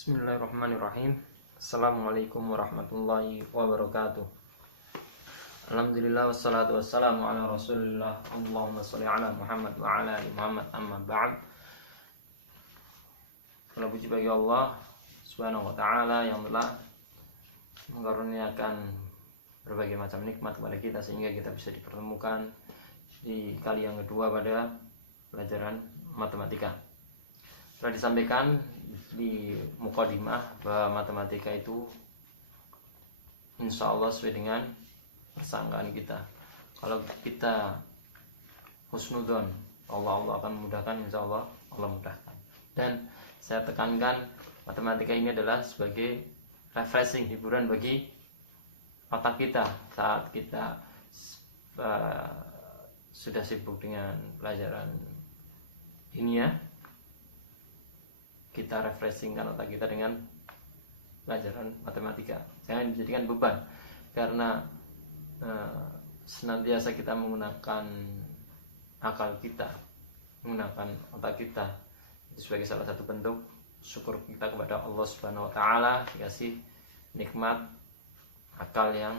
Bismillahirrahmanirrahim. Assalamualaikum warahmatullahi wabarakatuh. Alhamdulillah wassalatu wassalamu ala rasulillah. Allahumma sholli ala Muhammad wa ala ali Muhammad, amma ba'd. Segala puji bagi Allah Subhanahu wa ta'ala yang telah mengaruniakan berbagai macam nikmat kepada kita sehingga kita bisa dipertemukan di kali yang kedua pada pelajaran matematika. Telah disampaikan di mukadimah bahwa matematika itu insya Allah sesuai dengan persangkaan kita. Kalau kita husnudzon, Allah akan memudahkan, insya Allah mudahkan. Dan saya tekankan matematika ini adalah sebagai refreshing, hiburan bagi otak kita saat kita sudah sibuk dengan pelajaran ini ya. Kita refreshingkan otak kita dengan pelajaran matematika. Jangan dijadikan beban, karena senantiasa kita menggunakan akal kita, menggunakan otak kita, itu sebagai salah satu bentuk syukur kita kepada Allah Subhanahu wa ta'ala dikasih nikmat akal yang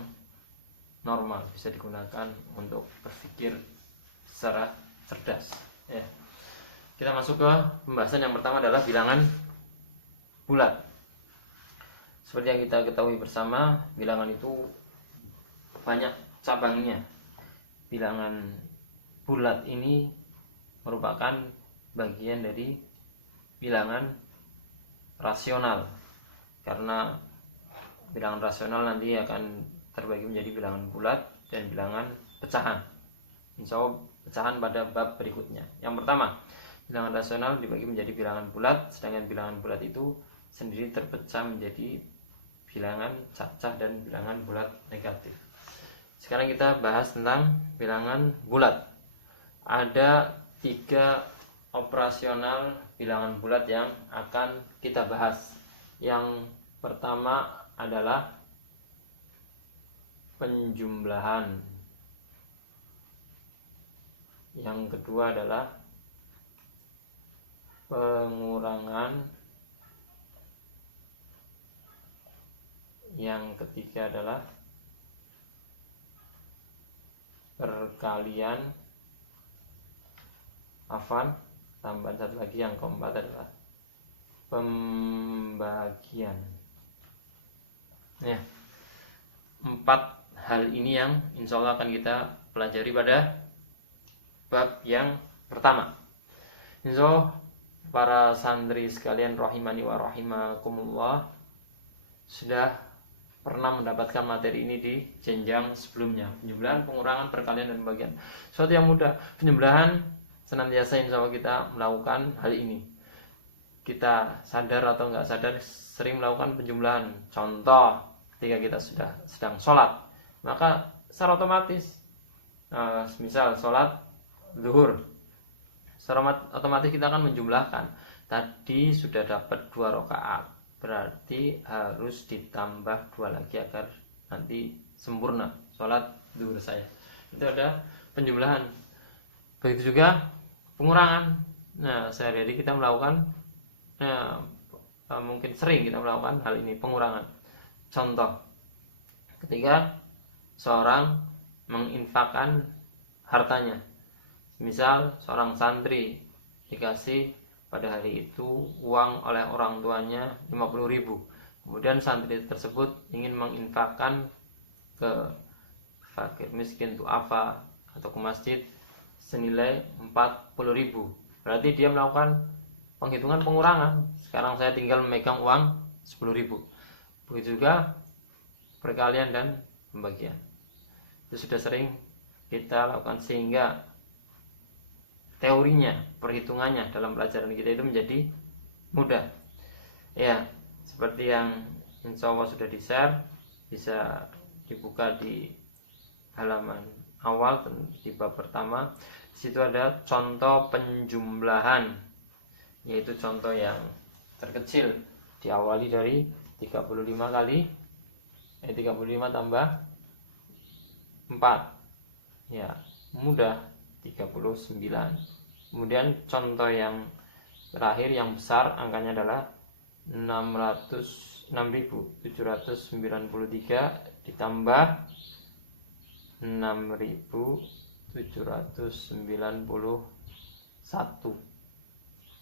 normal, bisa digunakan untuk berpikir secara cerdas ya. Kita masuk ke pembahasan yang pertama adalah bilangan bulat. Seperti yang kita ketahui bersama, bilangan itu banyak cabangnya. Bilangan bulat ini merupakan bagian dari bilangan rasional, karena bilangan rasional nanti akan terbagi menjadi bilangan bulat dan bilangan pecahan. Insya Allah pecahan pada bab berikutnya. Yang pertama, bilangan rasional dibagi menjadi bilangan bulat, sedangkan bilangan bulat itu sendiri terpecah menjadi bilangan cacah dan bilangan bulat negatif. Sekarang kita bahas tentang bilangan bulat. Ada 3 operasional bilangan bulat yang akan kita bahas. Yang pertama adalah penjumlahan. Yang kedua adalah pengurangan, yang ketiga adalah perkalian, tambahan satu lagi, yang keempat adalah pembagian. Ya, 4 hal ini yang insya Allah akan kita pelajari pada bab yang pertama. Insya Allah para santri sekalian rahimani wa rahimakumullah sudah pernah mendapatkan materi ini di jenjang sebelumnya. Penjumlahan, pengurangan, perkalian, dan pembagian. Suatu yang mudah. Penjumlahan senantiasa insya Allah kita melakukan hal ini. Kita sadar atau nggak sadar sering melakukan penjumlahan. Contoh, ketika kita sudah sedang sholat, maka secara otomatis misal sholat zuhur, secara otomatis kita akan menjumlahkan. Tadi sudah dapat 2 rakaat, berarti harus ditambah 2 lagi agar nanti sempurna sholat zuhur saya. Itu ada penjumlahan. Begitu juga pengurangan. Nah, sehari-hari kita melakukan, mungkin sering kita melakukan hal ini, pengurangan. Contoh, ketika seorang menginfakkan hartanya, misal seorang santri dikasih pada hari itu uang oleh orang tuanya 50.000. Kemudian santri tersebut ingin menginfakkan ke fakir miskin, du'afa, atau ke masjid senilai 40.000. Berarti dia melakukan penghitungan pengurangan. Sekarang saya tinggal memegang uang 10.000. Begitu juga perkalian dan pembagian. Itu sudah sering kita lakukan, sehingga teorinya, perhitungannya dalam pelajaran kita itu menjadi mudah. Ya, seperti yang insya Allah sudah di-share, bisa dibuka di halaman awal di bab pertama. Di situ ada contoh penjumlahan, yaitu contoh yang terkecil, diawali dari 35 kali 35 tambah 4. Ya, mudah, 39. Kemudian contoh yang terakhir yang besar, angkanya adalah 6.793 ditambah 6.791.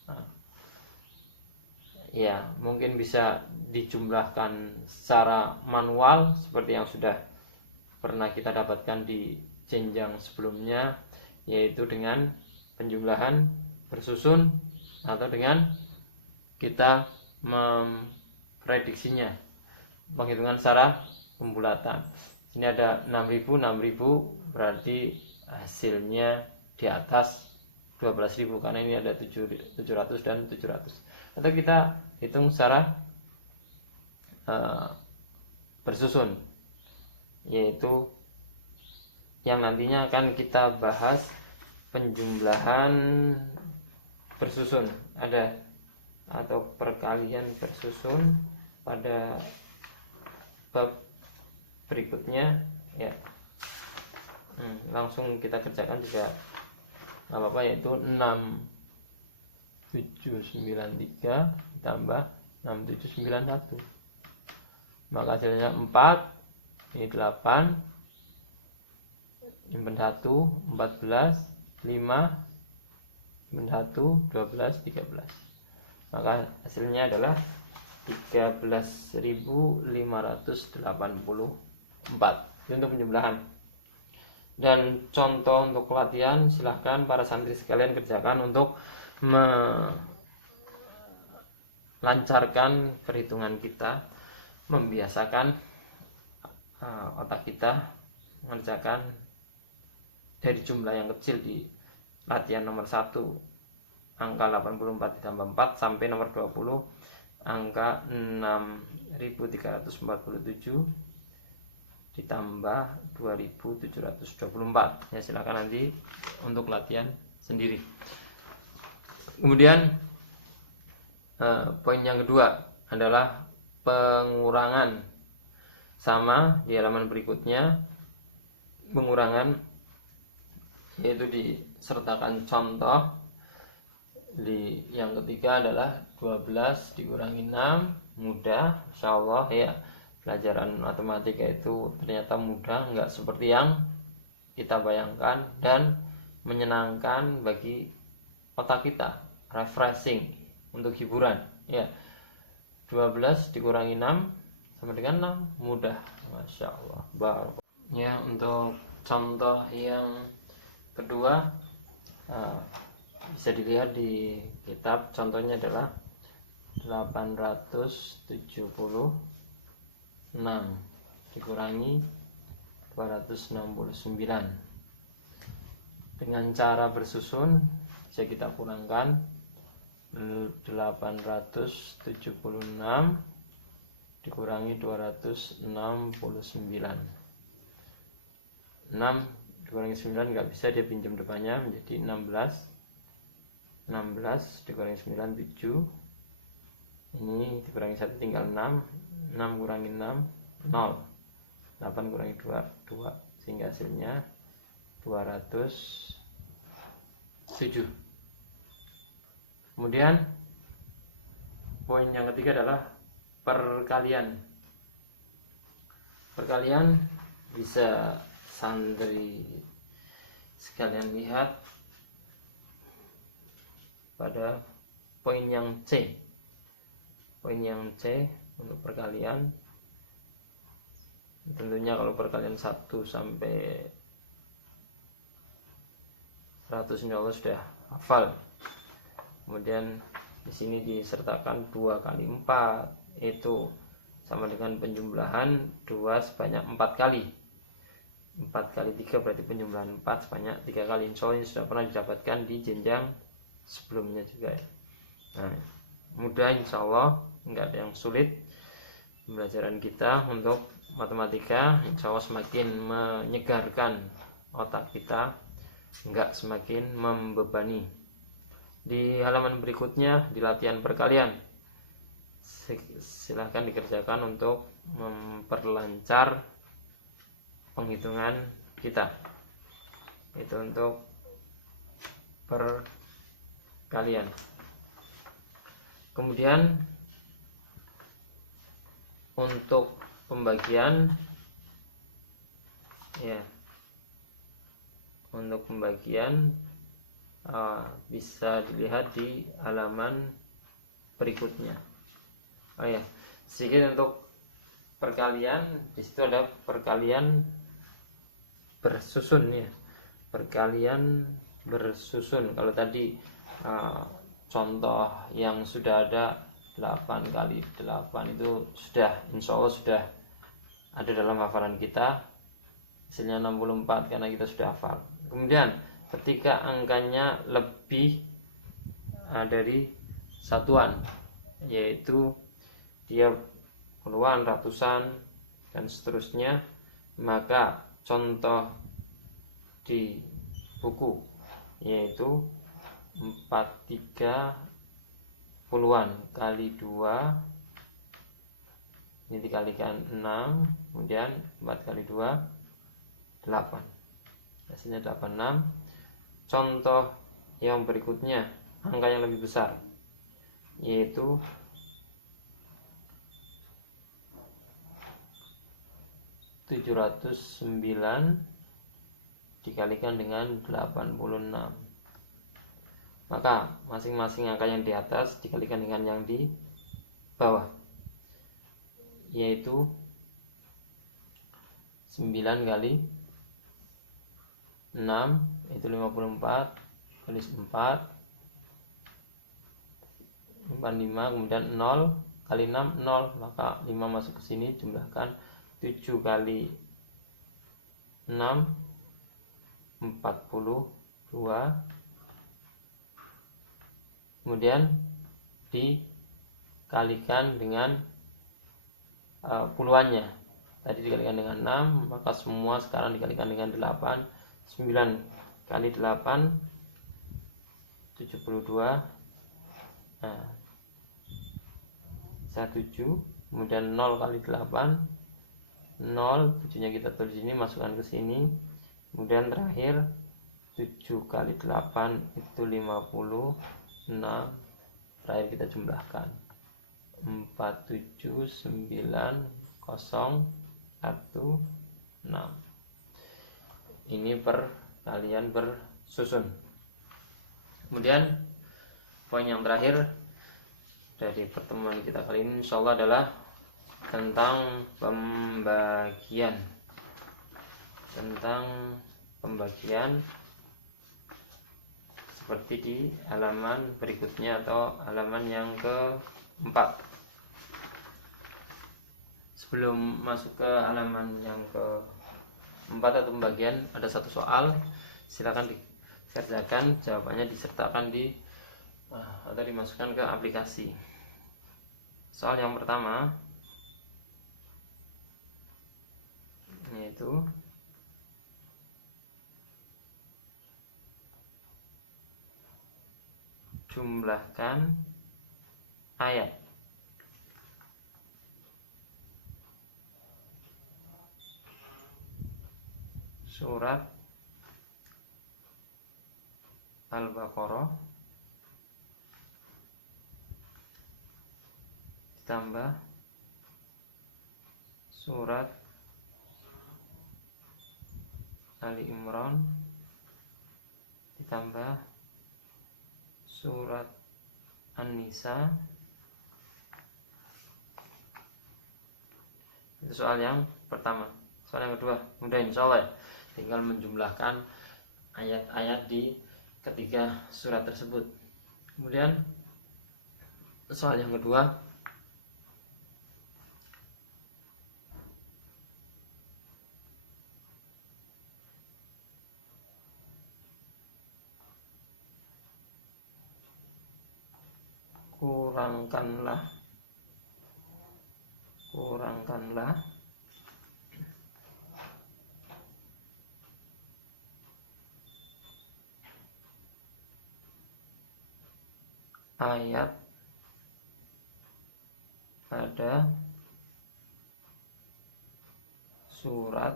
Nah, ya mungkin bisa dijumlahkan secara manual seperti yang sudah pernah kita dapatkan di jenjang sebelumnya, yaitu dengan penjumlahan bersusun atau dengan kita memprediksinya, penghitungan secara pembulatan. Ini ada 6.000 berarti hasilnya di atas 12.000 karena ini ada 700 dan 700. Atau kita hitung secara bersusun, yaitu yang nantinya akan kita bahas penjumlahan bersusun ada atau perkalian bersusun pada bab berikutnya ya. Langsung kita kerjakan juga nggak apa-apa, yaitu 6.793 ditambah 6.791, maka hasilnya 4, ini 8, simpen 1, 14, 5, simpen 1, 12, 13, maka hasilnya adalah 13.584. Itu untuk penjumlahan. Dan contoh untuk latihan silahkan para santri sekalian kerjakan untuk melancarkan perhitungan kita, membiasakan otak kita mengerjakan dari jumlah yang kecil di latihan nomor 1 angka 84 ditambah 4 sampai nomor 20 angka 6.347 ditambah 2.724. Ya, silakan nanti untuk latihan sendiri. Kemudian poin yang kedua adalah pengurangan. Sama di halaman berikutnya, pengurangan yaitu disertakan contoh. Di yang ketiga adalah 12 dikurangi 6, mudah insyaallah ya. Pelajaran matematika itu ternyata mudah, enggak seperti yang kita bayangkan, dan menyenangkan bagi otak kita, refreshing, untuk hiburan ya. 12 dikurangi 6 sama dengan 6, mudah, masya Allah. Ya, untuk contoh yang kedua bisa dilihat di kitab. Contohnya adalah 876 dikurangi 269. Dengan cara bersusun bisa kita kurangkan 876 dikurangi 269. 6 dikurangi 9 nggak bisa, dia pinjam depannya menjadi 16. 16 dikurangi 9 7. Ini dikurangi 1 tinggal 6. 6 kurangi 6 0. 8 kurangi 2 2, sehingga hasilnya 207. Kemudian poin yang ketiga adalah perkalian. Perkalian bisa santri sekalian lihat pada poin yang C. Poin yang C untuk perkalian, tentunya kalau perkalian 1 sampai 100 insya Allah sudah hafal. Kemudian di sini disertakan 2 kali 4, itu sama dengan penjumlahan 2 sebanyak 4 kali. 4 kali 3 berarti penjumlahan 4 sebanyak 3 kali. Insya Allah ini sudah pernah didapatkan di jenjang sebelumnya juga ya. Nah, mudah insya Allah, nggak ada yang sulit. Pembelajaran kita untuk matematika insya Allah semakin menyegarkan otak kita, nggak semakin membebani. Di halaman berikutnya di latihan perkalian, silahkan dikerjakan untuk memperlancar penghitungan kita. Itu untuk perkalian. Kemudian untuk pembagian ya, untuk pembagian bisa dilihat di halaman berikutnya. Oh ya, sedikit untuk perkalian. Di situ ada perkalian bersusun ya, perkalian bersusun. Kalau tadi contoh yang sudah ada 8 kali 8 itu sudah, insya Allah sudah ada dalam hafalan kita, hasilnya 64 karena kita sudah hafal. Kemudian ketika angkanya lebih dari satuan, yaitu dia puluhan, ratusan, dan seterusnya, maka contoh di buku yaitu 43 puluhan kali 2, ini dikalikan 6, kemudian 4 kali 2 8, hasilnya 86. Contoh yang berikutnya, angka yang lebih besar, yaitu 709 dikalikan dengan 86. Maka masing-masing angka yang di atas dikalikan dengan yang di bawah, yaitu 9 kali 6 itu 54, tulis 4, 45, kemudian 0 kali 6 0, maka 5 masuk ke sini, jumlahkan 7 kali 6 42, kemudian dikalikan dengan puluhannya. Tadi dikalikan dengan 6, maka semua sekarang dikalikan dengan 8. 9 kali 8 72, nah 17, kemudian 0 kali 8 0, 7 nya kita tulis ini, masukkan ke sini, kemudian terakhir 7 kali 8 itu 56, terakhir kita jumlahkan 4790116. Ini perkalian bersusun. Kemudian poin yang terakhir dari pertemuan kita kali ini insyaallah adalah tentang pembagian. Tentang pembagian seperti di halaman berikutnya atau halaman yang keempat. Sebelum masuk ke halaman yang keempat atau pembagian, ada satu soal, silakan dikerjakan, jawabannya disertakan di atau dimasukkan ke aplikasi. Soal yang pertama yaitu jumlahkan ayat surat Al-Baqarah ditambah surat Ali Imran ditambah surat An-Nisa. Itu soal yang pertama. Soal yang kedua mudah insyaallah, tinggal menjumlahkan ayat-ayat di ketiga surat tersebut. Kemudian soal yang kedua, kurangkanlah ayat pada surat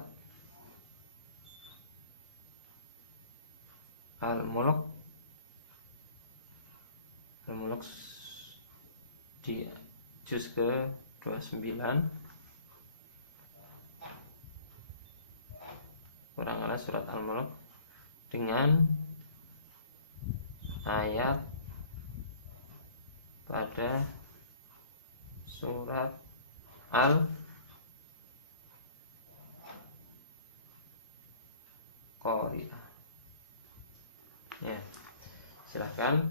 Al-Mulk di juz ke 29 kurangkanlah surat Al-Mulk dengan ayat pada surat Al-Qari'ah. Ya, silahkan.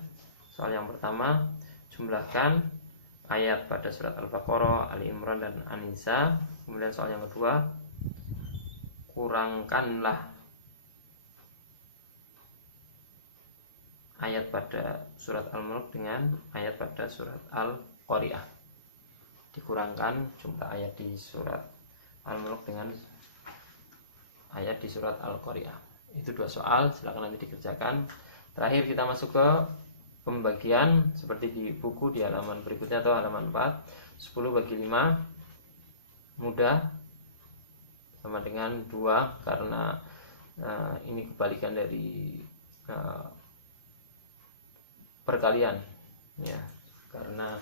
Soal yang pertama, jumlahkan ayat pada surat Al-Baqarah, Ali Imran, dan An-Nisa. Kemudian soal yang kedua, kurangkanlah ayat pada surat Al-Mulk dengan ayat pada surat Al-Qari'ah. Dikurangkan jumlah ayat di surat Al-Mulk dengan ayat di surat Al-Qari'ah. Itu 2 soal, silakan nanti dikerjakan. Terakhir kita masuk ke pembagian seperti di buku di halaman berikutnya atau halaman 4. 10 bagi 5 mudah sama dengan 2 karena ini kebalikan dari perkalian ya, karena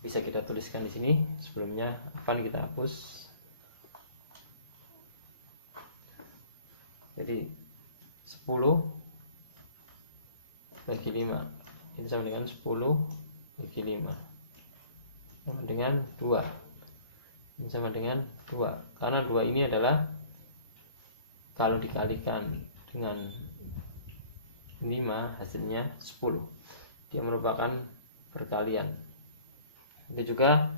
bisa kita tuliskan di sini. Sebelumnya akan kita hapus. Jadi 10 bagi 5 ini sama dengan 10 bagi 5 sama dengan 2. Ini sama dengan 2 karena 2 ini adalah kalau dikalikan dengan 5 hasilnya 10. Dia merupakan perkalian. Itu juga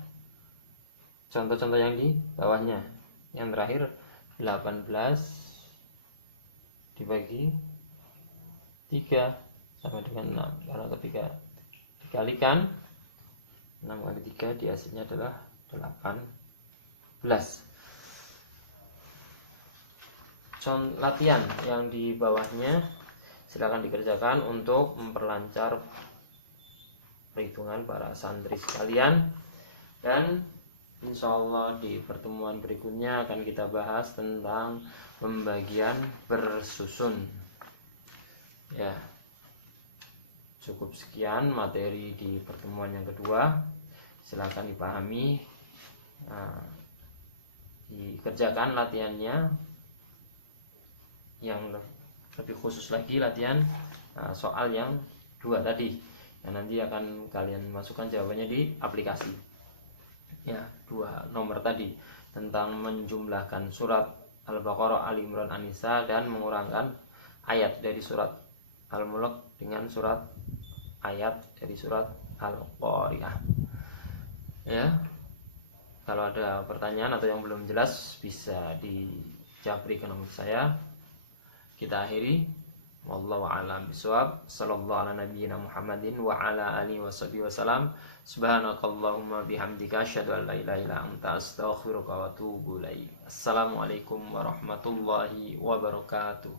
contoh-contoh yang di bawahnya. Yang terakhir 18 dibagi 3 sama dengan 6. Karena ketika dikalikan 6 kali 3 di hasilnya adalah 18. Contoh latihan yang di bawahnya silakan dikerjakan untuk memperlancar perhitungan para santri sekalian. Dan insya Allah di pertemuan berikutnya akan kita bahas tentang pembagian bersusun. Ya, cukup sekian materi di pertemuan yang kedua. Silakan dipahami, dikerjakan latihannya. Yang lebih khusus lagi latihan soal yang 2 tadi yang nanti akan kalian masukkan jawabannya di aplikasi ya. 2 nomor tadi tentang menjumlahkan surat Al-Baqarah, Ali Imran, An-Nisa, dan mengurangkan ayat dari surat Al-Mulk dengan surat ayat dari surat Al-Qari'ah ya. Kalau ada pertanyaan atau yang belum jelas bisa dijabri ke nomor saya. Kita akhiri, wallahu a'lam bishawab. Sallallahu ala nabiyyina Muhammadin wa ala alihi washabihi wasallam. Subhanakallahumma bihamdika asyhadu an la ilaha illa anta astaghfiruka wa atubu ilaik. Assalamualaikum warahmatullahi wabarakatuh.